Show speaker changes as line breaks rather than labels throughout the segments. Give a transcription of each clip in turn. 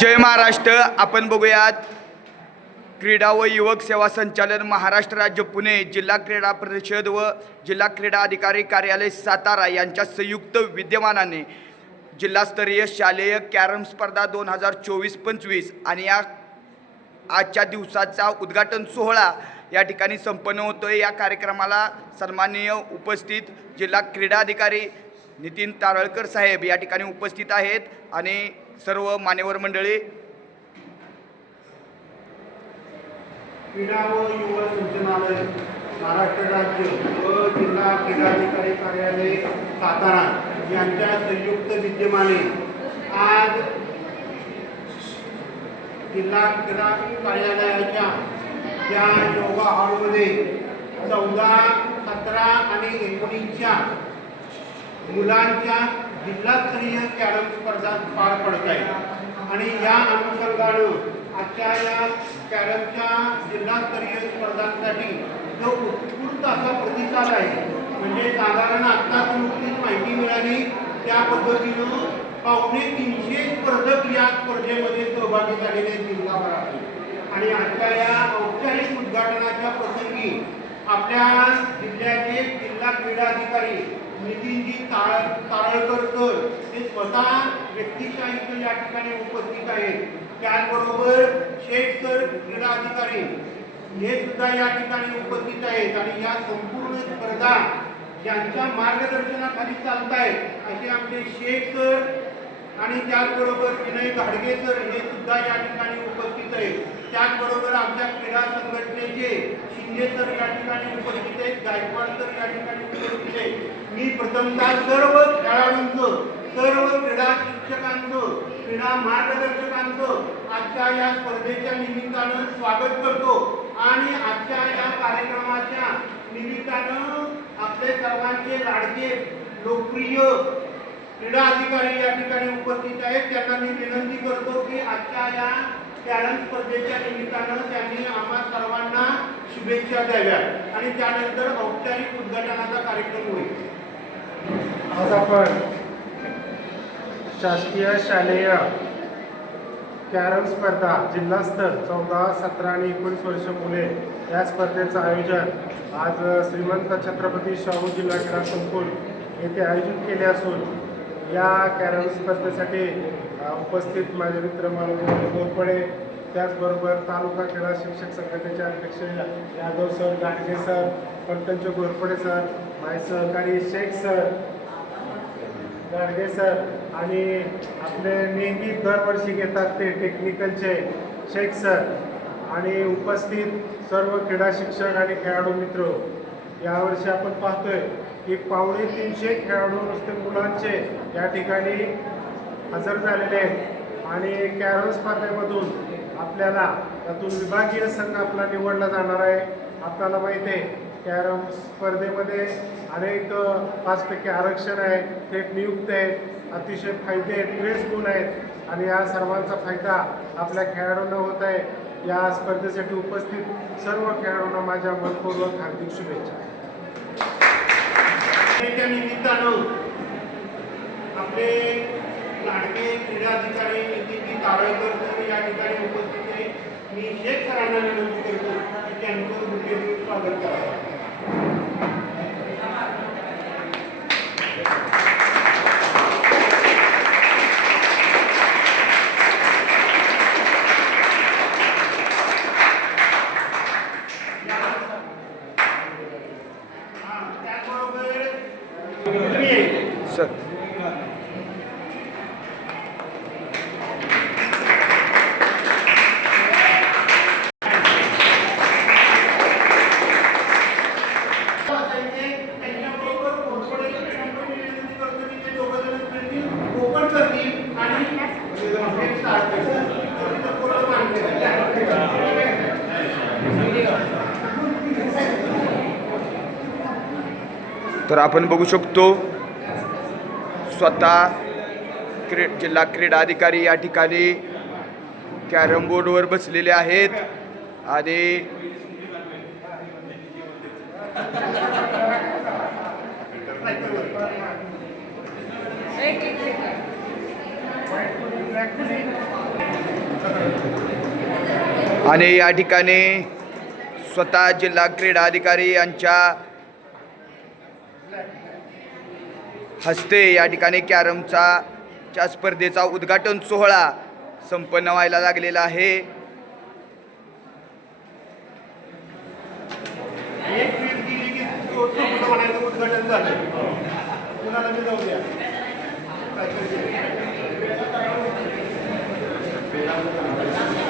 जय महाराष्ट्र आपण बघूयात क्रीडा व युवक सेवा संचालन महाराष्ट्र राज्य पुणे जिल्हा क्रीडा परिषद व जिल्हा क्रीडा अधिकारी कार्यालय सातारा यांच्या संयुक्त विद्यमानाने जिल्हास्तरीय शालेय कॅरम स्पर्धा दोन हजार चोवीस पंचवीस आणि या आजच्या दिवसाचा उद्घाटन सोहळा या ठिकाणी संपन्न होतोय. या कार्यक्रमाला सन्माननीय उपस्थित जिल्हा क्रीडा अधिकारी नितीन तारळकर साहेब या ठिकाणी उपस्थित आहेत आणि सर्व मान्यवर मंडळी.
क्रीडा व युवा सूचनालय महाराष्ट्र राज्य व जिल्हा क्रीडाधिकारी कार्यालय सातारा यांच्या संयुक्त विद्यमाने आज जिल्हा क्रीडा कार्यालयाच्या या योगा हॉलमध्ये चौदा सतरा आणि एकोणीसच्या मुलांच्या जिल्हास्तरीय कॅरम स्पर्धा पार पडत आहे. आणि या अनुषंगानं आजच्या या कॅरमच्या जिल्हास्तरीय स्पर्धांसाठी जो उत्स्फूर्त असा प्रतिसाद आहे म्हणजे साधारण आत्ताच नुकतीच माहिती मिळाली त्या पद्धतीनं पावणे तीनशे स्पर्धक या स्पर्धेमध्ये सहभागी झालेले आहेत आणि आजच्या या औपचारिक उद्घाटनाच्या प्रसंगी आपल्या जिल्ह्याचे जिल्हा क्रीडा अधिकारी नितीनजी ताळ तारळकर सर हे स्वतः व्यक्तिशाहीत या ठिकाणी उपस्थित आहेत. त्याचबरोबर शेख सर क्रीडा अधिकारी हे सुद्धा या ठिकाणी उपस्थित आहेत आणि या संपूर्ण स्पर्धा ज्यांच्या मार्गदर्शनाखाली चालत आहेत असे आमचे शेख सर आणि त्याचबरोबर विनय घाडगे सर हे सुद्धा या ठिकाणी उपस्थित आहेत. त्याचबरोबर आमच्या क्रीडा संघटनेचे शिंदे सर या ठिकाणी उपस्थित आहेत गायकवाड सर या ठिकाणी उपस्थित आहेत. मी प्रथमतः सर्व खेळाडूंचं सर्व क्रीडा शिक्षकांचं क्रीडा मार्गदर्शकांचं आजच्या या स्पर्धेच्या निमित्तानं स्वागत करतो. आणि आजच्या या कार्यक्रमाच्या निमित्तानं आपले सर्वांचे लाडके लोकप्रिय क्रीडा अधिकारी या ठिकाणी उपस्थित आहेत. त्यांना मी विनंती करतो की आजच्या या कॅरम स्पर्धेच्या निमित्तानं त्यांनी आम्हा सर्वांना शुभेच्छा द्याव्या. आणि त्यानंतर औपचारिक उद्घाटनाचा कार्यक्रम होईल.
आज आपण शासकीय शालेय कॅरम स्पर्धा जिल्हास्तर चौदा सतरा आणि एकोणीस वर्ष मुले या स्पर्धेचं आयोजन आज श्रीमंत छत्रपती शाहू जिल्हा क्रीडा संकुल येथे आयोजित केले असून या कॅरम स्पर्धेसाठी उपस्थित माझे मित्र मनोज गोरपडे त्याचबरोबर तालुका क्रीडा शिक्षक संघटनेचे अध्यक्ष Yadav sir Gadge sir Pankaj Ghorpade sir माझे सहकारी शेख सर गाडगे सर आणि आपले नेहमी दरवर्षी घेतात ते टेक्निकलचे शेख सर आणि उपस्थित सर्व क्रीडा शिक्षक आणि खेळाडू मित्र. यावर्षी आपण पाहतोय की पावणे तीनशे खेळाडू नुसते मुलांचे या ठिकाणी हजर झालेले आहेत. आणि कॅरम स्पर्धेमधून आपल्याला त्यातून विभागीय संघ आपला निवडला जाणार आहे. आपल्याला माहिती आहे कॅरम स्पर्धेमध्ये अनेक पाच टक्के आरक्षण आहे थेट नियुक्त आहेत अतिशय फायदे आहेत ग्रेस गुण आहेत. आणि या सर्वांचा फायदा आपल्या खेळाडूंना होत आहे. या स्पर्धेसाठी उपस्थित सर्व खेळाडूंना माझ्या मनपूर्वक हार्दिक शुभेच्छा.
त्याच्या निमित्तानं आपले लाडके क्रीडा अधिकारी नितीनजी तारळकर सर या ठिकाणी उपस्थित आहे. मी शेख सरांना विनंती करतो की त्यांचं मुख्य स्वागत करावं. Sir. तर
आपण बघू शकतो स्वतः क्री जिल्हा क्रीडा अधिकारी या ठिकाणी कॅरम बोर्डवर बसलेले आहेत आणि आणि या ठिकाणी स्वतः जिल्हा क्रीडा अधिकारी यांच्या हस्ते या ठिकाणी कॅरमचा च्या स्पर्धेचा उद्घाटन सोहळा संपन्न व्हायला लागलेला आहे.
उद्घाटन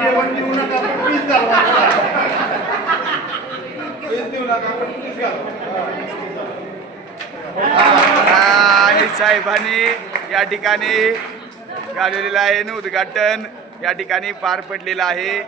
आणि साहेबांनी या ठिकाणी गाजवलेलं आहे उद्घाटन या ठिकाणी पार पडलेलं आहे.